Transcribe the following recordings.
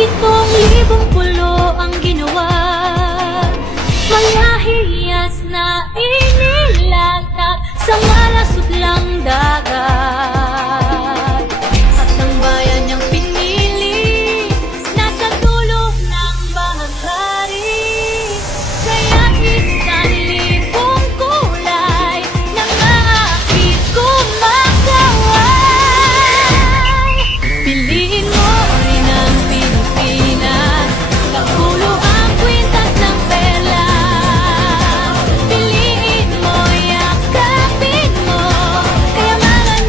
7,000 pulo ang ginawa, mga hiyas na inilatag sa malasuklang dagat. At ang bayan niyang pinili nasa dulo ng bahagari, kaya 1,000 kulay ng aakit kumakaway. Piliin mo rin ang Pilipinas, kapulo ang kwintas ng perlas. Piliin mo, yakapin mo, kayamanan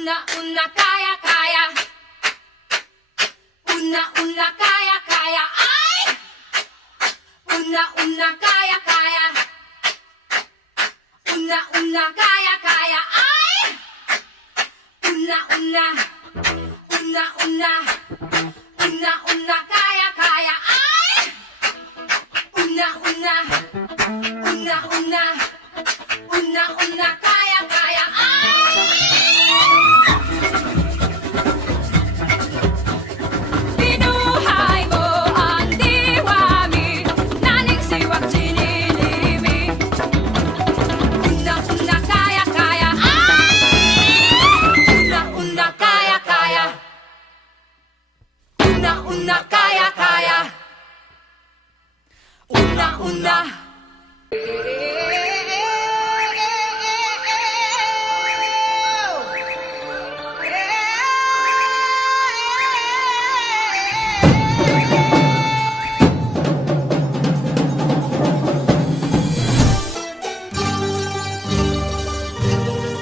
Una, kaya, kaya. Una, kaya, kaya. Ay! Una, kaya, kaya. Una, kaya, kaya. Ay! Una, kaya, kaya. Ay! Una, kaya, kaya. Ay! Binuhay mo ang diwami, naning siwang sinilimi. Una, kaya, kaya. Ay! Una, kaya, kaya. Una, kaya, kaya. Una.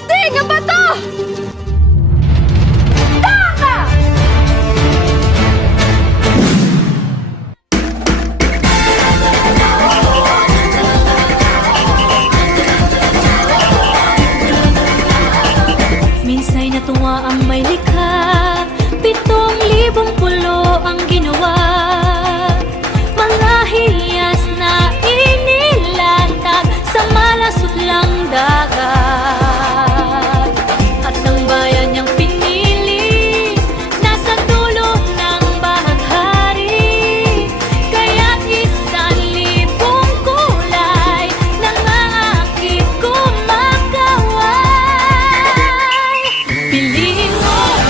Tinga ba to? Taka! Minsa'y natuwa ang may likha, 7,000 pulo ang ginawa. Mga hiyas na inilatag sa malasutlang dagat. At ang bayan niyang pinili, nasa dulo ng bahaghari. Kaya't 1,000 kulay nangangakit kumakaway. Piliin mo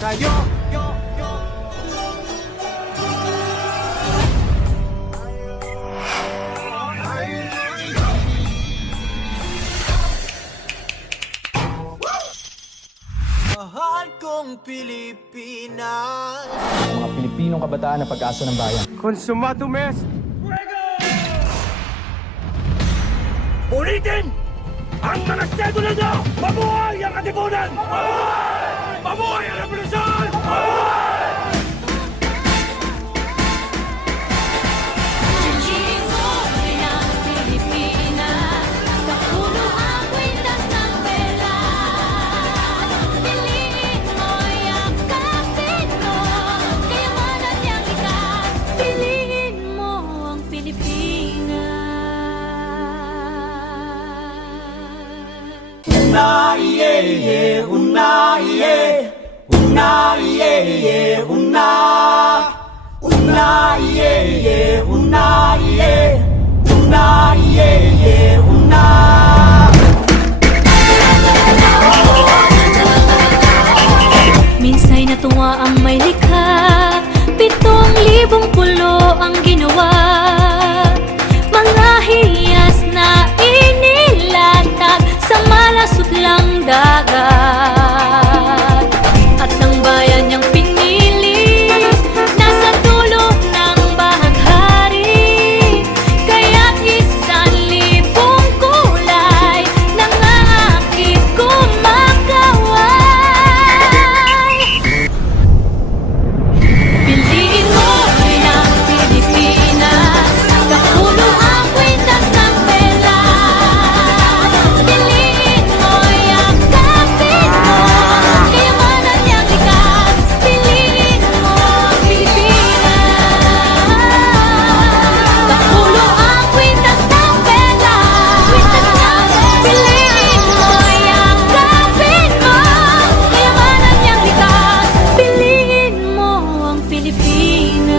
Mahal kong Pilipinas. Mga Pilipinong kabataan na pag-asa ng bayan. Consumado mes! Ulitin! Ang mga sedula nyo! Mabuhay ang katipunan! Mabuhay! Mabuhay ang revolusyon! Piliin mo rin ang Pilipinas, kapuno ang kwintas ng pelas. Piliin mo yakapin mo, kayamanan niyang likas. Piliin mo ang Pilipinas. Una iye iye, una iye, una iye iye, una. Una iye iye, una iye, una iye iye, una. Minsay natuwa ang may likha, 7,000 pulo ang ginawa. Mga hiyas na inilatag sa malasutlang dagat. At ang bayan niyang pinili, nasa dulo ng bahaghari. Kaya't 1,000 kulay nangangakit kumakaway. Piliin mo rin ang Pilipinas, kapuno ang kwintas ng pelas. Piliin mo yakapin mo, kayamanan niyang likas. Piliin mo ang Pilipinas, kapuno ang kwintas ng pelas. Piliin mo yakapin mo, kayamanan niyang likas. Piliin mo ang Pilipinas.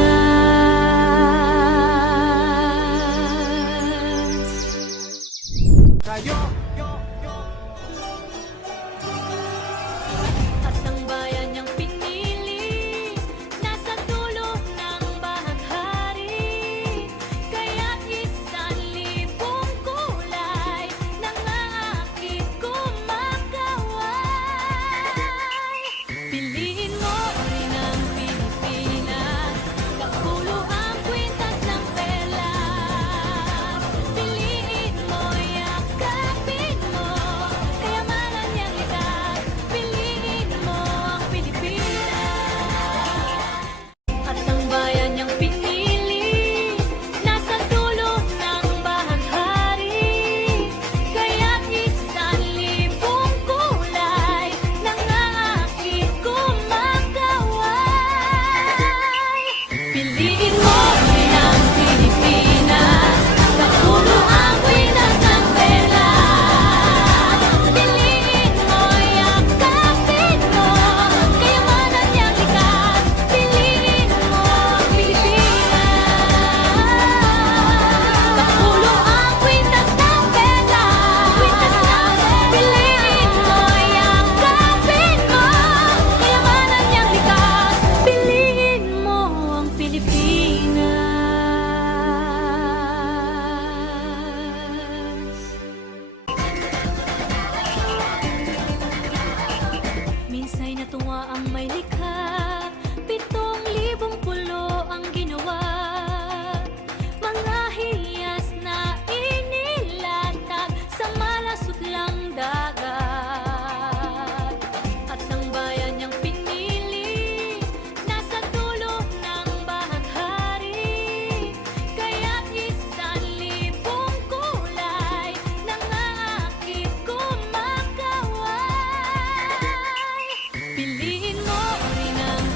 At ang bayan niyang pinili, nasa dulo ng bahaghari. Kaya't 1,000 kulay nangangakit kumakaway. Piliin mo rin ang Pilipinas, kapulo ang kwintas ng pelas. Piliin mo yakapin mo, kayamanan niyang likas. Piliin mo ang Pilipinas. At ang bayan niyang pinili, nasa dulo ng bahaghari. Kaya't 1,000 kulay nangangakit kumakaway. Piliin mo rin ang Pilipinas, kapuno ang kwintas ng pelas. Piliin mo yakapin mo, kayamanan niyang likas. Piliin mo ang Pilipinas, kapuno ang kwintas ng pelas. Piliin mo yakapin mo, kayamanan niyang likas. Piliin mo ang Pilipinas. Minsay natuwa ang may likha, 7,000 pulo ang ginawa. Mga hiyas na inilatag sa malasutlang dagat. At ang bayan niyang pinili, nasa dulo ng bahaghari. Kaya't 1,000 kulay nangangakit kumakaway. Piliin mo rin ang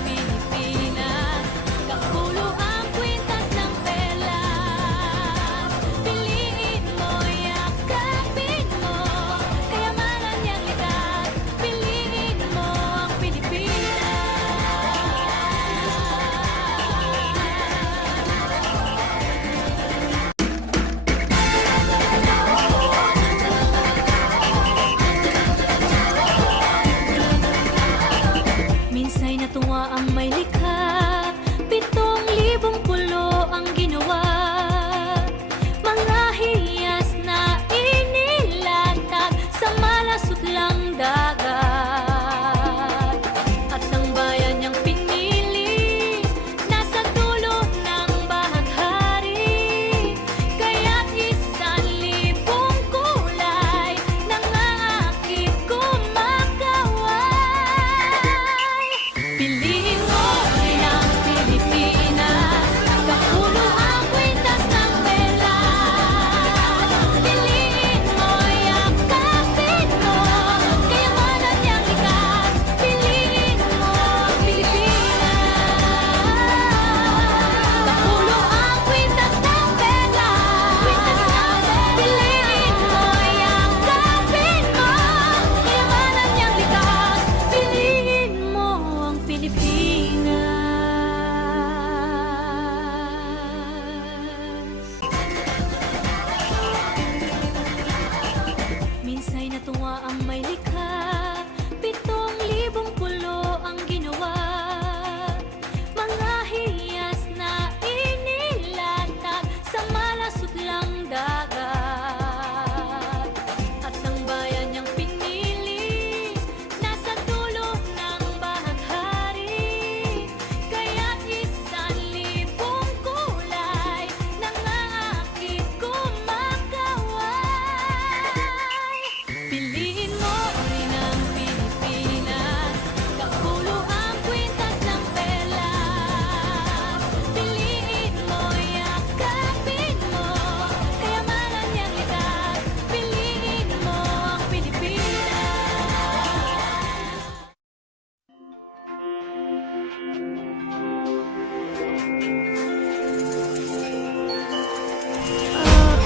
tuwa ang may likha, 7,000 pulo ang ginawa. Mga hiyas na inilatag sa malasutlang dagat. At ang bayan niyang pinili, nasa dulo ng bahaghari. Kaya't 1,000 kulay nangangakit kumakaway. Piliin mo rin ang Pilipinas, kapulo ang kwintas ng pelas. Piliin mo, yakapin mo, kayamanan niyang likas. Piliin mo ang Pilipinas, kapulo ang kwintas ng pelas. Piliin mo, yakapin mo, kayamanan niyang likas. Piliin mo ang Pilipinas. Minsay natuwa ang may likha, 7,000 pulo ang ginawa. Mga hiyas na inilatag sa malasutlang dagat. At ang bayan niyang pinili, nasa dulo ng bahaghari. Kaya't 1,000 kulay nangangakit kumakaway. Piliin mo rin ang Pilipinas, kapulo ang kwintas ng pelas. Piliin mo, yakapin mo, kayamanan niyang likas. Piliin mo ang Pilipinas.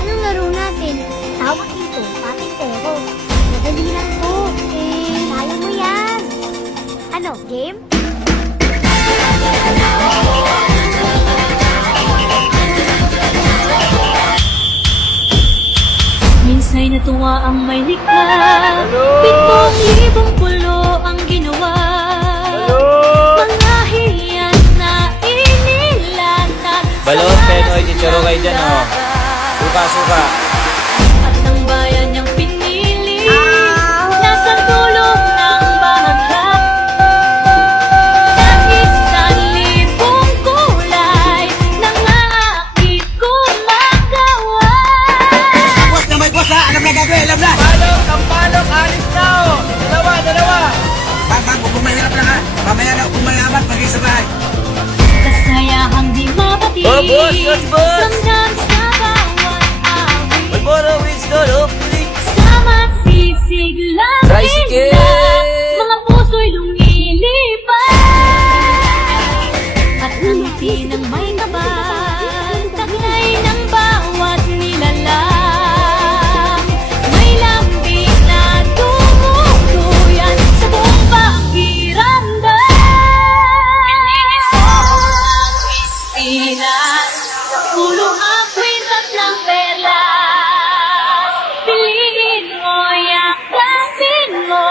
Anong laro natin? Tawag dito, patintero. Madali lang to. Kaya mo yan. Ano, game? Minsay natuwa ang may likha, 7,000 pulo ang ginawa. Mga hiyas na inilatag sa Balot, Penoy, Chicharo kayo dyan, oh. dagat. Suka, suka. At ang bayan niyang pinili, nasa dulo ng bahaghari. At 1,000 kulay nangangakit kumakaway. Boss na may boss ha! Alam na gagawin! Alam na! Sampalok, alis na, oh. Dalawa. Bang, kung mahirap lang ha! Mamaya na kung mayaman, pag-isa bahay! Kasayahang di mapati, Oh, boss, yes, boss. ramdam sa bawat awit. Malboro, Winston, hopefully. Sama sisig lang Tricycle. mga puso'y lumilipad. At ang ngiti ng may kabal, taglay ng bawat nilalang. May lambing na tumutuyan sa buong pakiramdam. Pilipinas, kapulo ang kwintas ng pelas. Piliin mo, yakapin mo,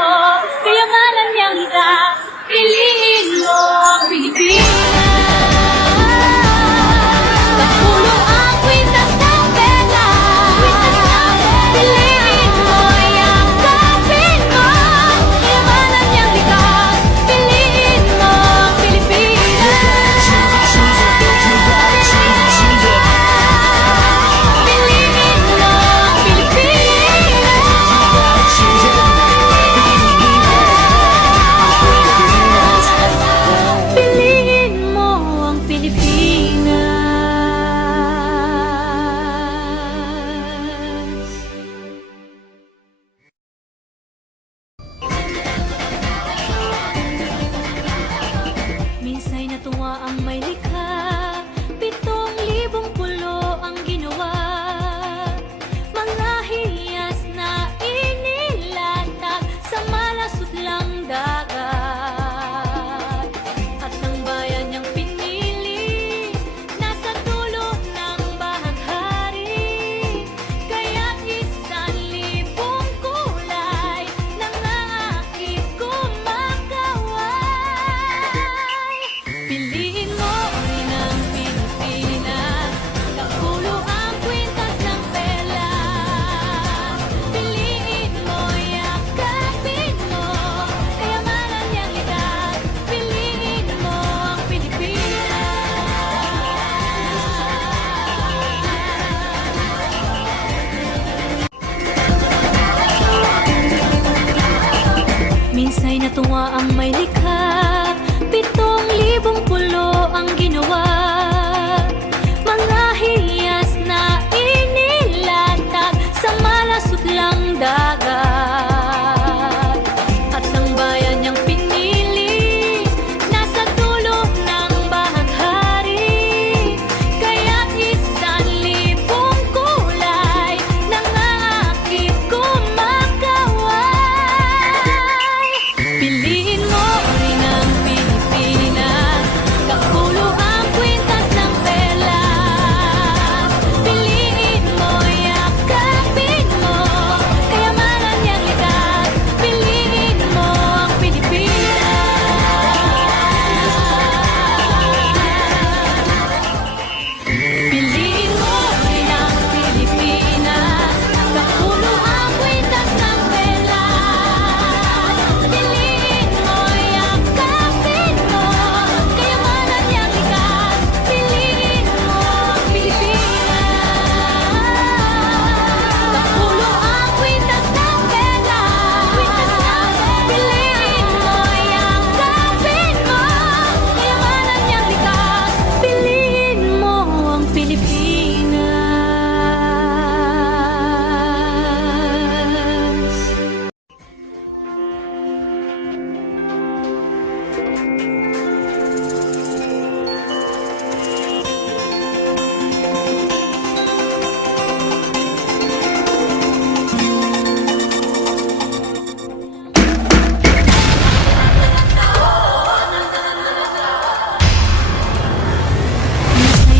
Ay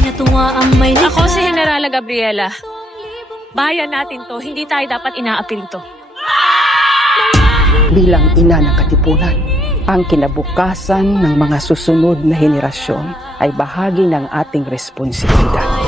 natuwa ang may likha. Ako si Generala Gabriela. Bayan natin to, hindi tayo dapat inaapil to. Bilang ina ng Katipunan, ang kinabukasan ng mga susunod na henerasyon ay bahagi ng ating responsibilidad.